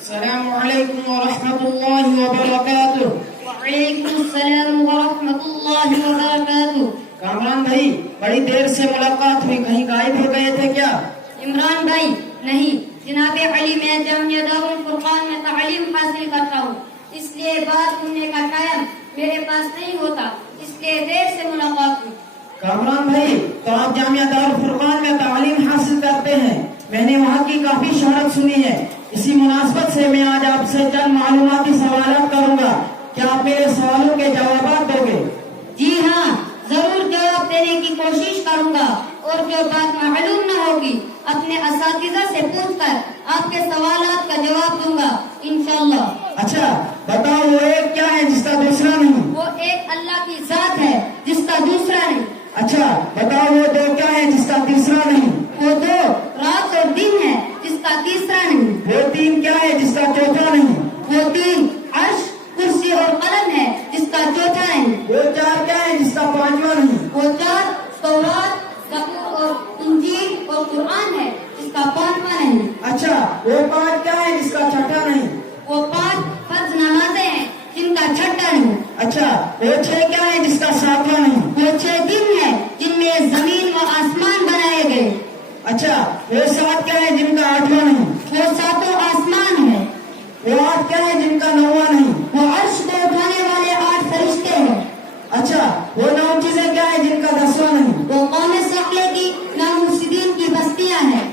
السلام علیکم ورحمۃ اللہ وبرکاتہ. وعلیکم السلام ورحمۃ اللہ وبرکاتہ. کامران بھائی بڑی دیر سے ملاقات ہوئی, کہیں غائب ہو گئے تھے کیا؟ عمران بھائی نہیں جناب علی, میں جامعہ دارالفرقان میں تعلیم حاصل کرتا ہوں, اس لیے بات سننے کا ٹائم میرے پاس نہیں ہوتا, اس لیے دیر سے ملاقات ہوئی. کامران بھائی تو آپ جامعہ دارالفرقان میں تعلیم حاصل کرتے ہیں, میں نے وہاں کی کافی شہرت سنی ہے. اسی مناسبت سے میں آج آپ سے چند معلوماتی سوالات کروں گا, کیا آپ میرے سوالوں کے جوابات دو گے؟ جی ہاں, ضرور جواب دینے کی کوشش کروں گا, اور جو بات معلوم نہ ہوگی اپنے اساتذہ سے پوچھ کر آپ کے سوالات کا جواب دوں گا انشاءاللہ. اچھا بتاؤ, وہ ایک کیا ہے جس کا دوسرا نہیں؟ وہ ایک اللہ کی ذات ہے جس کا دوسرا نہیں. اچھا بتاؤ, وہ دو کیا ہے جس کا تیسرا نہیں؟ وہ دو رات اور دن ہے جس کا تیسرا نہیں. وہ تین کیا ہے جس کا چوتھا نہیں؟ وہ تین عرش, کرسی اور قلم ہے جس کا چوتھا نہیں. وہ چار کیا ہے جس کا پانچواں نہیں؟ وہ چار تورات, زبور اور انجیل اور قرآن ہے جس کا پانچواں نہیں. اچھا وہ پانچ کیا ہے جس کا چھٹا نہیں؟ وہ پانچ فرض نمازیں ہیں جن کا چھٹا نہیں. اچھا وہ چھ کیا ہے جس کا ساتواں نہیں؟ وہ 6 دن ہے جن میں زمین و آسمان بنائے گئے. اچھا وہ سات کیا ہے جن کا آٹھواں نہیں؟ وہ 7 آسمان ہے. وہ آٹھ کیا ہے جن کا نواں نہیں؟ وہ عرش کو اٹھانے والے 8 فرشتے ہیں. اچھا وہ 9 چیزیں کیا ہے جن کا 10واں نہیں؟ وہ قوم صالحہ کی نامرشدین کی بستیاں ہیں.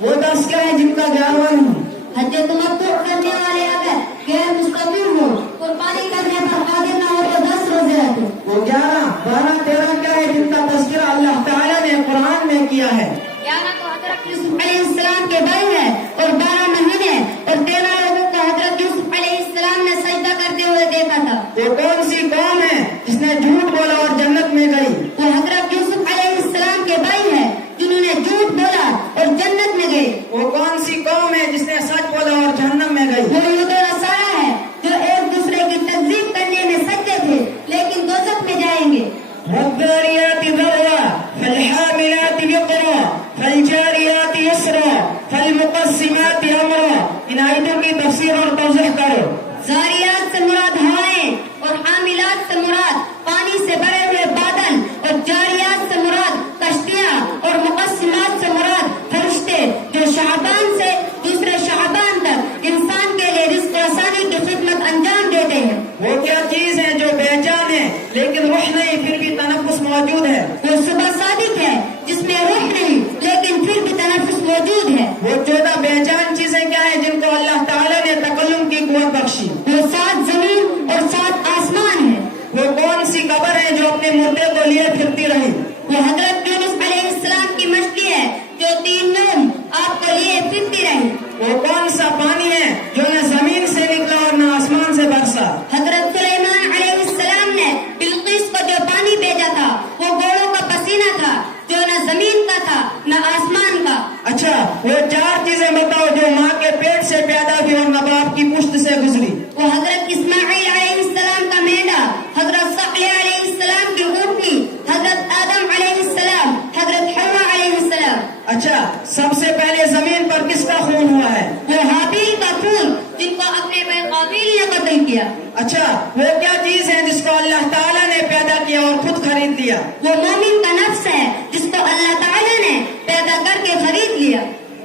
وہ 10 کیا ہے جن کا 11واں نہیں؟ حج تمتع کرنے والے اگر غیر مستقیم ہو, قربانی کرنے پر قادر نہ ہو تو 10 روزے رکھے. وہ 11 12 13 کیا ہے جن کا تذکرہ اللہ تعالیٰ نے قرآن میں کیا ہے؟ 11 تو حضرت یوسف علیہ السلام کے بھائی ہیں اور 12 مہینے, اور 13 لوگوں کو حضرت یوسف علیہ السلام نے سجدہ کرتے ہوئے دیکھا تھا. وہ کون سی قوم ہے جس نے جھوٹ بولا اور جنت میں گئی؟ وہ حضرت یوسف علیہ السلام کے بھائی ہیں جنہوں نے جھوٹ بولا اور جنت میں گئے. وہ کون سی قوم ہے جس نے سچ بولا اور جہنم میں گئی؟ وہ یہود و نصارہ ہے جو ایک دوسرے کی تکذیب کرنے میں سچے تھے لیکن دوزخ میں جائیں گے. والذاريات ذروا فالحاملات وقرا فالجاريات يسرا فالمقسمات امرا. ان آیتوں کی تفسیر اور توضیح کرو. زاریات سے مراد ہوائیں, اور حاملات سے مراد پانی سے بھرے ہوئے بادل, اور جاریات سے مراد کشتیاں, اور مقسمات سے مراد فرشتے جو شعبان سے دوسرے شعبان تک انسان کے لیے رزق آسانی کی خدمت انجام دیتے ہیں. وہ کیا چیز ہے جو بے جان ہے لیکن روح نہیں پھر بھی تنفس موجود ہے؟ وہ صبح صادق ہے جس میں روح نہیں لیکن پھر بھی تنفس موجود ہے. وہ 14 بے جان چیزیں کیا ہیں جن کو اللہ تعالیٰ نے تکلم کی قوت بخشی؟ وہ 7 زمین اور 7 آسمان ہے. وہ کون سی قبر ہے جو اپنے مردے کو لیے پھرتی رہی؟ وہ حضرت یونس علیہ السلام کی مچھلی ہے جو 3 نوم آپ کو لیے پھرتی رہی. وہ کون سا پانی ہے جو نہ زمین سے نکلا اور نہ آسمان سے برسا؟ حضرت سلیمان علیہ السلام نے بلقیس کو جو پانی بھیجا تھا وہ گھوڑوں کا پسینہ تھا جو نہ زمین کا تھا نہ آسمان کا. اچھا وہ 4 چیزیں بتاؤ جو ماں کے پیٹ سے پیدا ہوئی اور نہ باپ کی پشت سے گزری. وہ حضرت اسماعیل علیہ السلام کا میڈا, حضرت صالح علیہ السلام کی اونٹنی, حضرت آدم علیہ السلام, حضرت حوا علیہ السلام. اچھا سب سے پہلے زمین پر کس کا خون ہوا ہے؟ وہ حابیل کا خون جن کو اپنے بھائی قابیل نے قتل کیا. اچھا وہ کیا چیز ہے جس کو اللہ تعالیٰ نے پیدا کیا اور خود خرید لیا؟ وہ مومن کا نفس ہے جس کو اللہ تعالیٰ نے پیدا کر کے خرید لیا.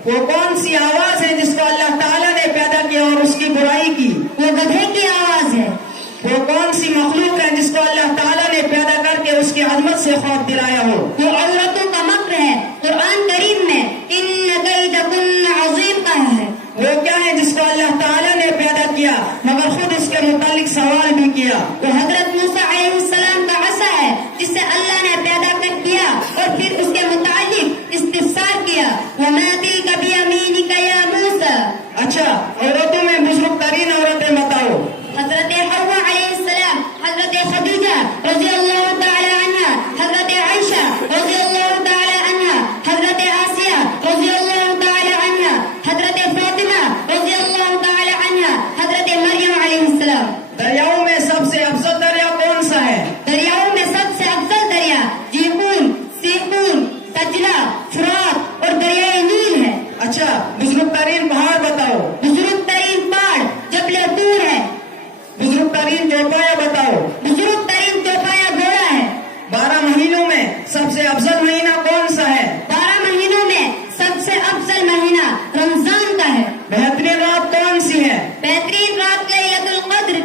وہ کون سی آواز ہے جس کو اللہ تعالیٰ نے پیدا کیا اور اس کی برائی کی؟ وہ گدھے کی آواز ہے. وہ کون سی مخلوق ہے جس کو اللہ تعالیٰ نے پیدا کر کے اس کی عظمت سے خوف دلایا ہو؟ وہ عورتوں کا مکر ہے. قرآن کریم میں ان کیدکن عظیم کہا ہے. وہ کیا ہے جس کو اللہ تعالیٰ نے پیدا کیا مگر خود اس کے متعلق سوال بھی کیا؟ وہ حضرت موسیٰ علیہ السلام کا عصا ہے جسے اللہ نے پیدا کر کیا اور پھر اس کے متعلق استفسار کیا. وما تلک بیمینک یا موسیٰ. اچھا عورتوں میں بزرگ ترین عورتیں بتاؤ. حضرت حوا علیہ السلام, حضرت خدیجہ رضی اللہ تعالی عنہ, حضرت عائشہ رضی اللہ تعالی عنہ, حضرت آسیہ رضی اللہ تعالی عنہ, حضرت فاطمہ رضی اللہ تعالی عنہ, حضرت مریم علیہ السلام. دریاؤں میں سب سے افضل دریا کون سا ہے؟ دریاؤں میں سب سے افضل دریا جیحون, سیحون, سجلہ, فرات اور دریائے نیل ہے. اچھا بزرگ ترین پہاڑ بتاؤ. بزرگ ترین پہاڑ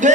2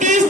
30